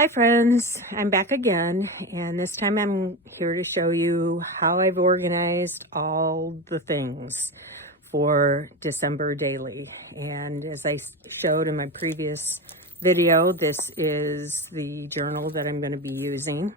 Hi friends, I'm back again, and this time I'm here to show you how I've organized all the things for December daily. And as I showed in my previous video, this is the journal that I'm going to be using.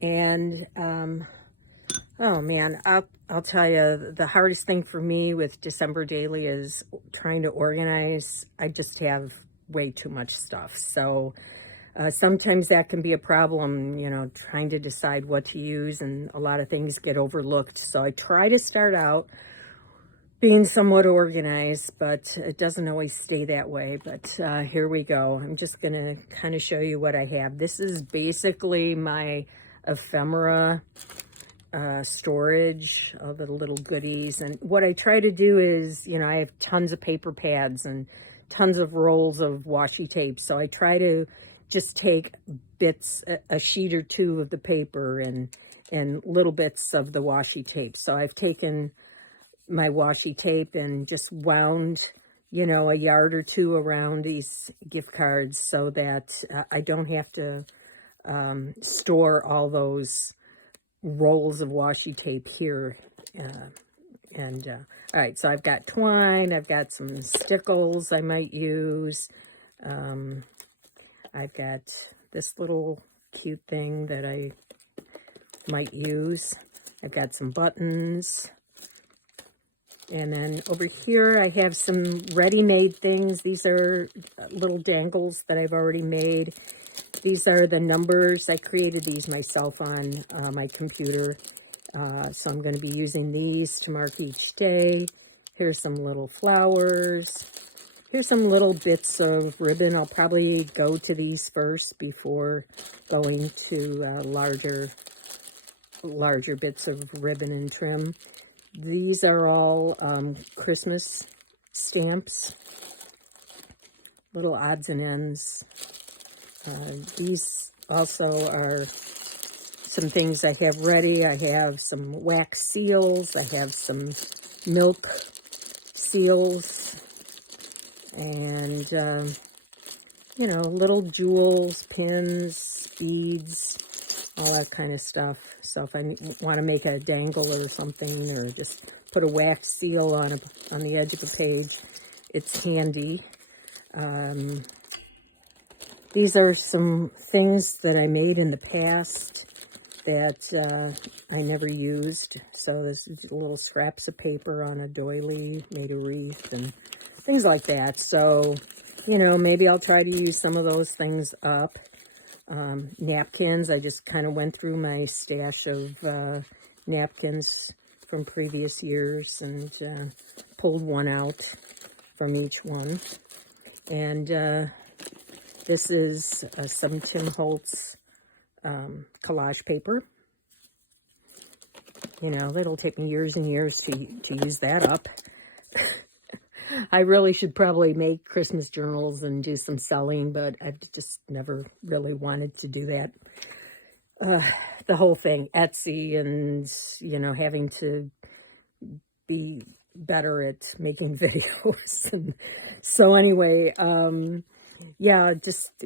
And oh man, I'll tell you, the hardest thing for me with December daily is trying to organize. I just have way too much stuff. So sometimes that can be a problem, trying to decide what to use, and a lot of things get overlooked. So I try to start out being somewhat organized, but it doesn't always stay that way. But here we go. I'm just going to kind of show you what I have. This is basically my ephemera storage of the little goodies. And what I try to do is, I have tons of paper pads and tons of rolls of washi tape. So I try to just take bits, a sheet or two of the paper and little bits of the washi tape. So I've taken my washi tape and just wound, a yard or two around these gift cards so that I don't have to store all those rolls of washi tape here. All right, so I've got twine, I've got some stickles I might use. I've got this little cute thing that I might use. I've got some buttons. And then over here, I have some ready-made things. These are little dangles that I've already made. These are the numbers. I created these myself on my computer. So I'm going to be using these to mark each day. Here's some little flowers. Here's some little bits of ribbon. I'll probably go to these first before going to larger bits of ribbon and trim. These are all Christmas stamps, little odds and ends. These also are some things I have ready. I have some wax seals. I have some milk seals. And, little jewels, pins, beads, all that kind of stuff. So if I want to make a dangle or something, or just put a wax seal on the edge of a page, it's handy. These are some things that I made in the past that I never used. So this is little scraps of paper on a doily, made a wreath, and things like that. So, maybe I'll try to use some of those things up. Napkins, I just kind of went through my stash of napkins from previous years and pulled one out from each one. And this is some Tim Holtz collage paper. It'll take me years and years to use that up. I really should probably make Christmas journals and do some selling, but I've just never really wanted to do that. The whole thing, Etsy, and, having to be better at making videos. And so anyway, yeah,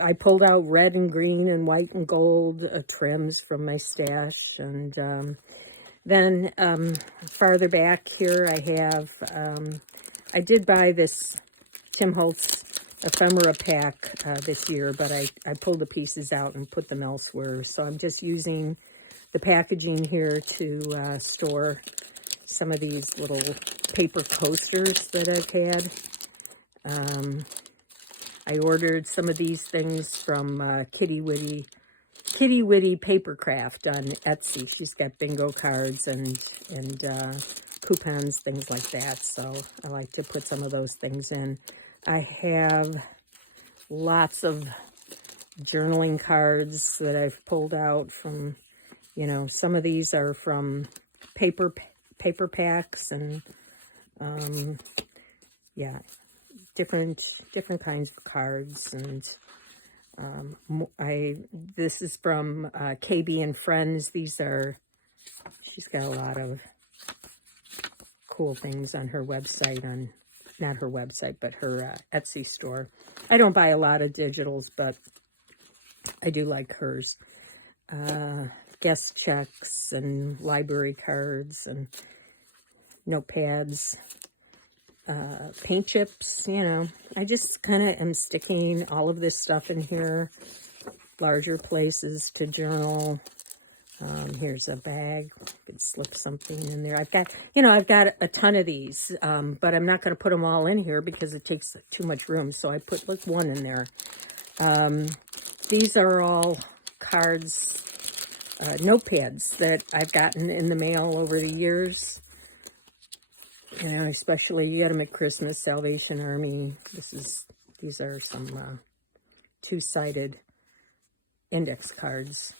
I pulled out red and green and white and gold trims from my stash. And then farther back here, I have... I did buy this Tim Holtz ephemera pack this year, but I pulled the pieces out and put them elsewhere. So I'm just using the packaging here to store some of these little paper coasters that I've had. I ordered some of these things from Kitty Witty Papercraft on Etsy. She's got bingo cards and coupons, things like that. So I like to put some of those things in. I have lots of journaling cards that I've pulled out from, some of these are from paper packs and, yeah, different kinds of cards. And this is from KB and Friends. She's got a lot of cool things on her website, not her website, but her Etsy store. I don't buy a lot of digitals, but I do like hers. Guest checks and library cards and notepads, paint chips, you know. I just kind of am sticking all of this stuff in here. Larger places to journal. Here's a bag. Could slip something in there. I've got a ton of these, but I'm not going to put them all in here because it takes too much room. So I put like one in there. These are all cards, notepads that I've gotten in the mail over the years. You know, especially you get them at Christmas, Salvation Army. These are some two-sided index cards.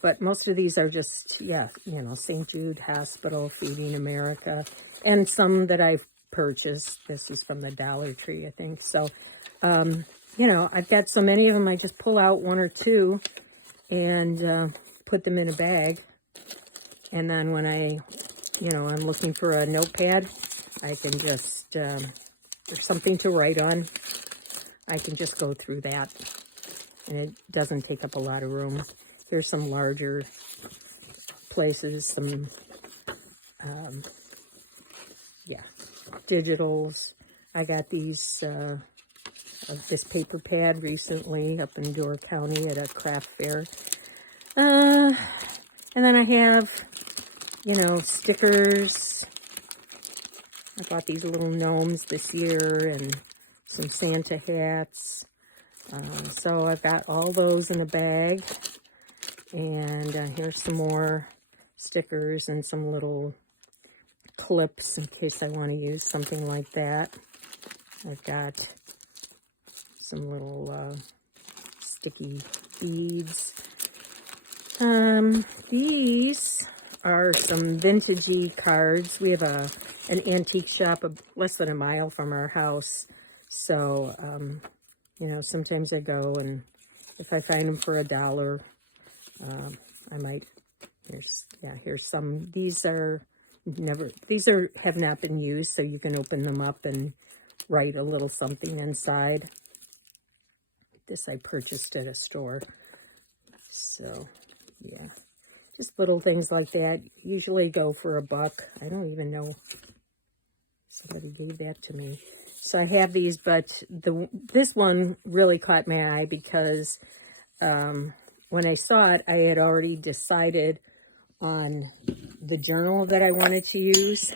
But most of these are just, yeah, you know, St. Jude Hospital, Feeding America, and some that I've purchased. This is from the Dollar Tree, I think. So, you know, I've got so many of them, I just pull out one or two and put them in a bag. And then when I'm looking for a notepad, I can just, or something to write on, I can just go through that. And it doesn't take up a lot of room. Here's some larger places, some, digitals. I got these, this paper pad recently up in Door County at a craft fair. And then I have, you know, stickers. I bought these little gnomes this year and some Santa hats. So I've got all those in a bag. And here's some more stickers and some little clips in case I want to use something like that. I've got some little sticky beads. These are some vintagey cards. We have an antique shop less than a mile from our house. So, you know, sometimes I go and if I find them for $1, I might, here's some. These have not been used, so you can open them up and write a little something inside. This I purchased at a store. So, yeah, just little things like that. Usually go for $1. I don't even know. Somebody gave that to me. So I have these, but this one really caught my eye because when I saw it, I had already decided on the journal that I wanted to use.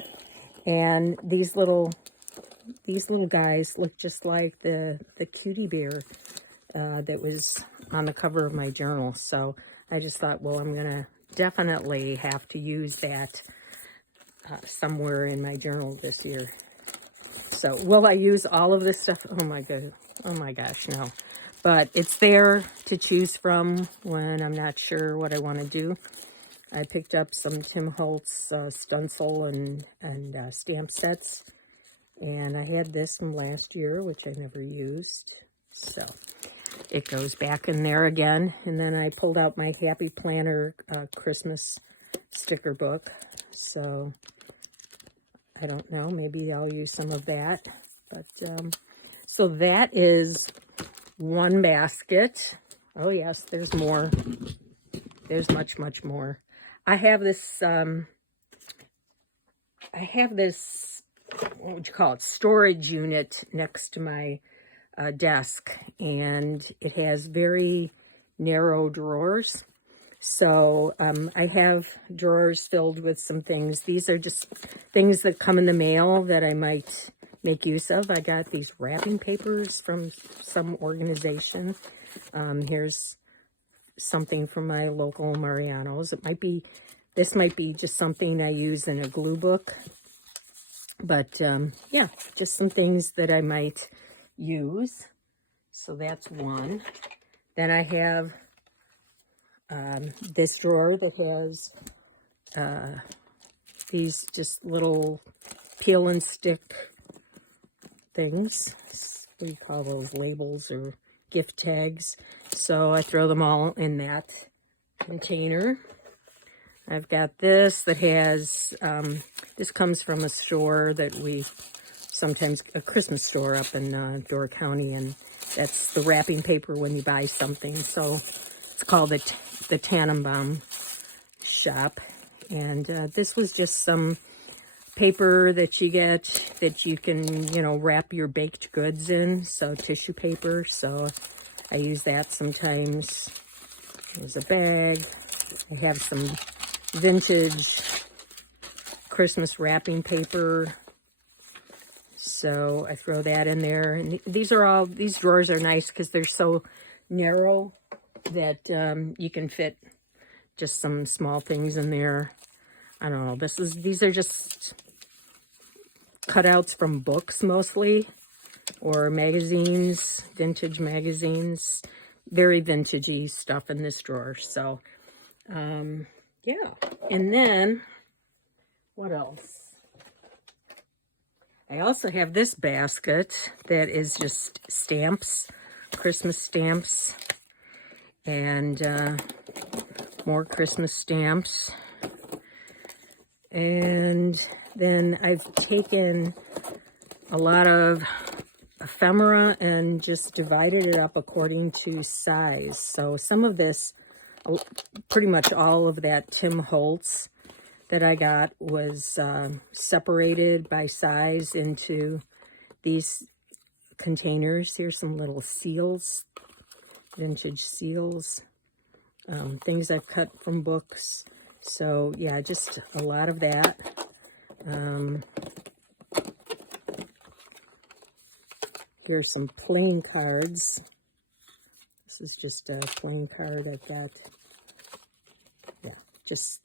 And these little guys look just like the cutie bear that was on the cover of my journal. So I just thought, well, I'm going to definitely have to use that somewhere in my journal this year. So will I use all of this stuff? Oh my gosh, no. But it's there to choose from when I'm not sure what I want to do. I picked up some Tim Holtz stencil and stamp sets. And I had this from last year, which I never used. So it goes back in there again. And then I pulled out my Happy Planner Christmas sticker book. So I don't know, maybe I'll use some of that. But so that is one basket. Oh yes, there's more. There's much, much more. I have this, what would you call it, storage unit next to my desk, and it has very narrow drawers. So I have drawers filled with some things. These are just things that come in the mail that I might make use of. I got these wrapping papers from some organization. Here's something from my local Mariano's. This might be just something I use in a glue book. But yeah, just some things that I might use. So that's one. Then I have this drawer that has these just little peel and stick things. What do you call those, labels or gift tags? So I throw them all in that container. I've got this that has, this comes from a store that we sometimes a Christmas store up in Door County, and that's the wrapping paper when you buy something. So it's called the Tannenbaum shop. And this was just some paper that you get that you can, you know, wrap your baked goods in. So tissue paper. So I use that sometimes. There's a bag. I have some vintage Christmas wrapping paper. So I throw that in there. And these drawers are nice because they're so narrow that you can fit just some small things in there. I don't know. These are just cutouts from books mostly, or magazines, vintage magazines. Very vintagey stuff in this drawer. So, yeah. And then, what else? I also have this basket that is just stamps, Christmas stamps, and more Christmas stamps. And then I've taken a lot of ephemera and just divided it up according to size. So some of this, pretty much all of that Tim Holtz that I got was separated by size into these containers. Here's some little seals, vintage seals, things I've cut from books. So yeah, just a lot of that. Here's some playing cards. This is just a playing card I've got. Yeah,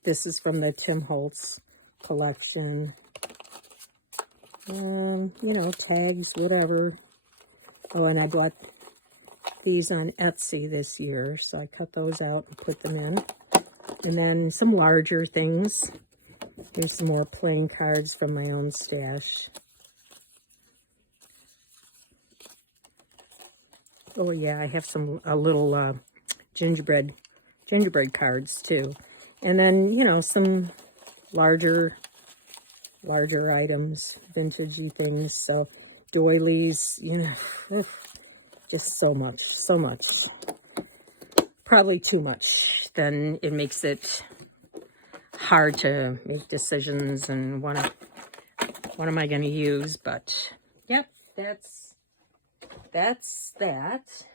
this is from the Tim Holtz collection. You know, tags, whatever. Oh, and I bought these on Etsy this year, so I cut those out and put them in. And then some larger things. Here's some more playing cards from my own stash. Oh yeah, I have a little gingerbread cards too. And then, you know, some larger items, vintagey things. So doilies, you know, just so much. Probably too much. Then it makes it hard to make decisions and what am I going to use? But yep, that's that.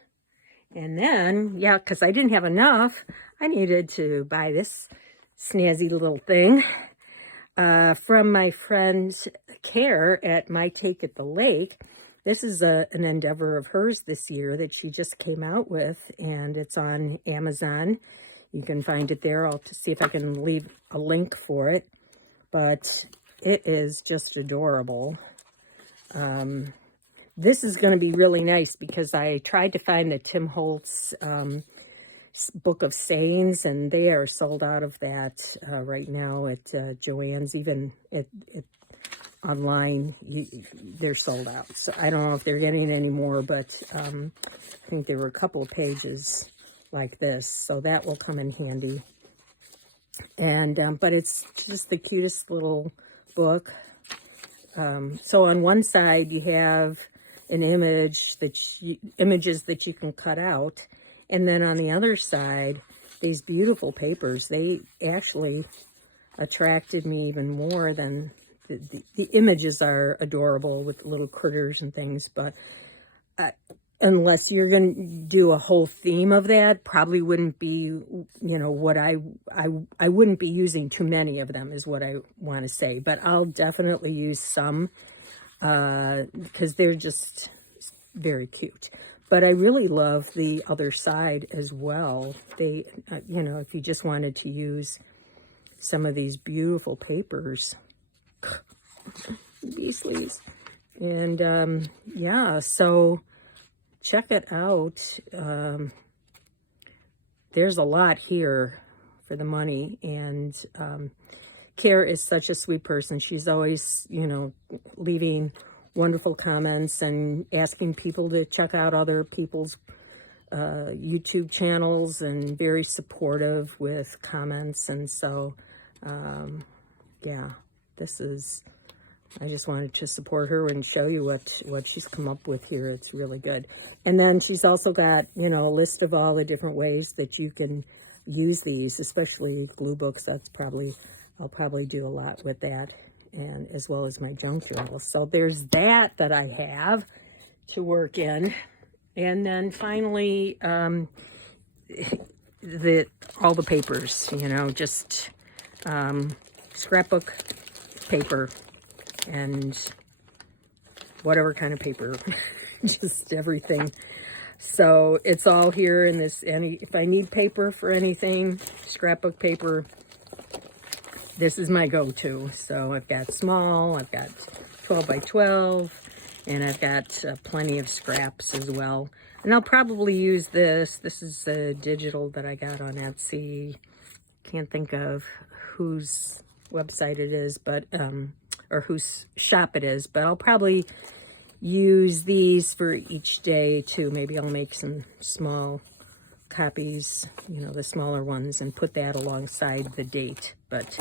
And then, yeah, because I didn't have enough, I needed to buy this snazzy little thing from my friend Care at My Take at the Lake. This is an endeavor of hers this year that she just came out with, and it's on Amazon. You can find it there. I'll see if I can leave a link for it. But it is just adorable. This is going to be really nice because I tried to find the Tim Holtz Book of Sayings, and they are sold out of that right now at Joann's. Even at online, they're sold out. So I don't know if they're getting any more, but I think there were a couple of pages like this, so that will come in handy. And but it's just the cutest little book. So on one side you have an images that you can cut out, and then on the other side, these beautiful papers. They actually attracted me even more than the images are adorable with little critters and things, but unless you're going to do a whole theme of that, probably wouldn't be, you know, what I wouldn't be using too many of them is what I want to say. But I'll definitely use some because they're just very cute. But I really love the other side as well. They, you know, if you just wanted to use some of these beautiful papers, Beasleys, and yeah, so check it out. There's a lot here for the money, and Care is such a sweet person. She's always, you know, leaving wonderful comments and asking people to check out other people's YouTube channels, and very supportive with comments. And so, yeah, this is I just wanted to support her and show you what she's come up with here. It's really good. And then she's also got, you know, a list of all the different ways that you can use these, especially glue books. I'll probably do a lot with that, and as well as my junk journal. So there's that I have to work in. And then finally, all the papers, you know, just scrapbook paper and whatever kind of paper, just everything. So it's all here in this. If I need paper for anything, scrapbook paper, this is my go-to. So I've got small, I've got 12 by 12, and I've got plenty of scraps as well. And I'll probably use this. This is a digital that I got on Etsy. Can't think of whose website it is, but or whose shop it is, but I'll probably use these for each day too. Maybe I'll make some small copies, you know, the smaller ones, and put that alongside the date. But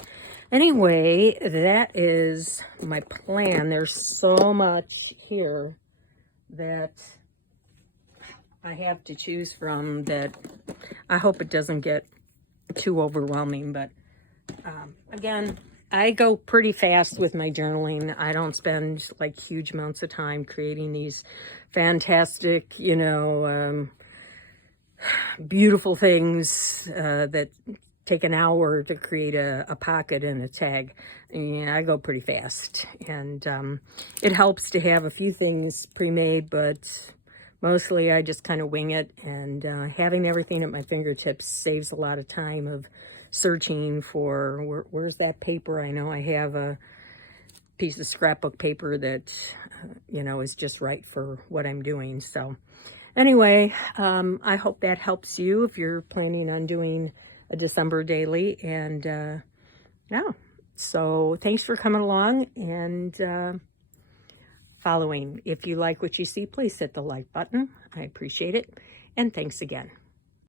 anyway, that is my plan. There's so much here that I have to choose from that I hope it doesn't get too overwhelming. But again, I go pretty fast with my journaling. I don't spend like huge amounts of time creating these fantastic, you know, beautiful things that take an hour to create a pocket and a tag. Yeah, I go pretty fast. And it helps to have a few things pre-made, but mostly I just kind of wing it. And having everything at my fingertips saves a lot of time of searching for where's that paper. I know I have a piece of scrapbook paper that you know, is just right for what I'm doing. So anyway, I hope that helps you if you're planning on doing a December daily. And yeah, so thanks for coming along and following. If you like what you see, please hit the like button. I appreciate it. And thanks again.